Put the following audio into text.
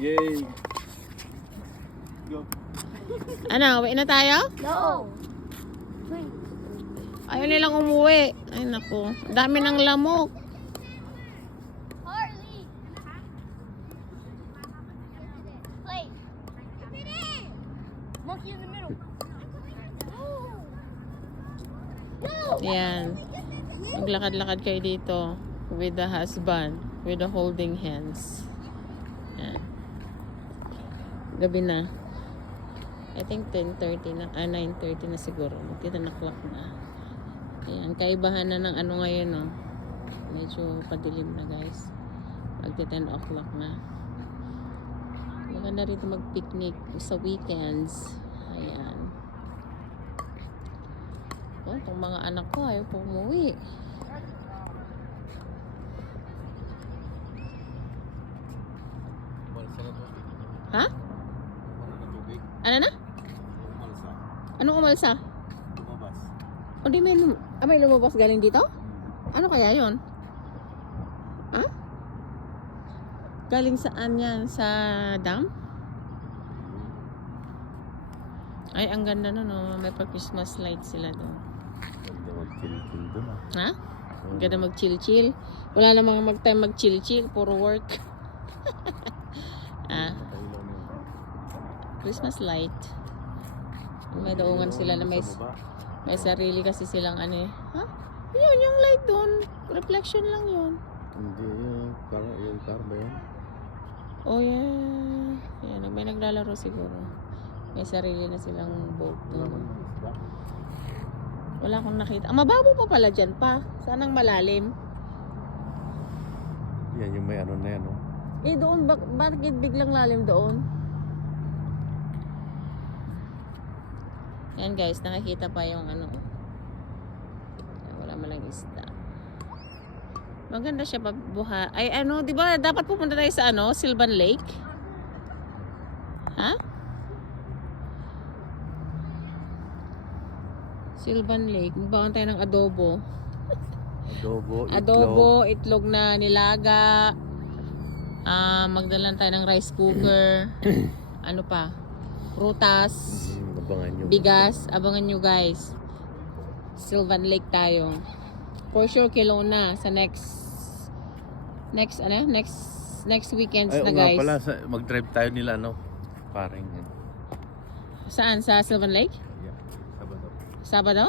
Yay! Go. Ano, uwi na tayo? No. Wait. Ayaw nilang umuwi. Ay naku, dami ng lamok. Harley. Wait. Monkey in the middle. No. Yan. Maglakad-lakad kayo dito with the husband, with the holding hands. Yan. Gabi na. I think 10:30 na, 9:30 na siguro. Magti-10 o'clock na. Ayan, kaibahan na ng ano ngayon, no? Medyo padilim na, guys. Magti-10 o'clock na. Maganda rito mag-picnic sa weekends. Ayan. Oh, itong mga anak ko ayaw po umuwi. Ha? Ano na? Anong umalsa? Lumabas. O di may lumabas galing dito? Ano kaya yon? Ha? Galing saan yan? Sa dam? Ay, ang ganda no, no. May pa-Christmas light sila doon. Ganda mag-chill-chill doon ah. Ha? Ang ganda mag-chill-chill. Wala namang mag-time mag-chill-chill. Puro work. Ah, Christmas light. May daungan sila na may sarili kasi silang ano eh. Ha? Yun, yung light doon. Reflection lang yun. Hindi yun. Parang yun, parang ba yun? Oh yeah. Yan, may naglalaro siguro. May sarili na silang boat doon. Wala akong nakita. Ang mababaw pa pala dyan pa. Sanang malalim. Yan yung may ano na yan, no? Eh doon, bakit biglang lalim doon? Yan guys, nakikita pa yung ano. Wala malang isda. Maganda siya pabuha. Ay ano, di ba dapat pupunta tayo sa ano, Sylvan Lake? Ha? Sylvan Lake. Magbawan tayo ng adobo. Adobo, itlog na nilaga. Magdala tayo ng rice cooker. Ano pa? Prutas. Abangan nyo. Bigas. Abangan nyo guys. Sylvan Lake tayo. For sure Kelowna sa next weekends Ay, na o nga guys. pala, mag-drive tayo nila, no? Parang yan. Saan? Sa Sylvan Lake? Yeah, Sabado. Sabado?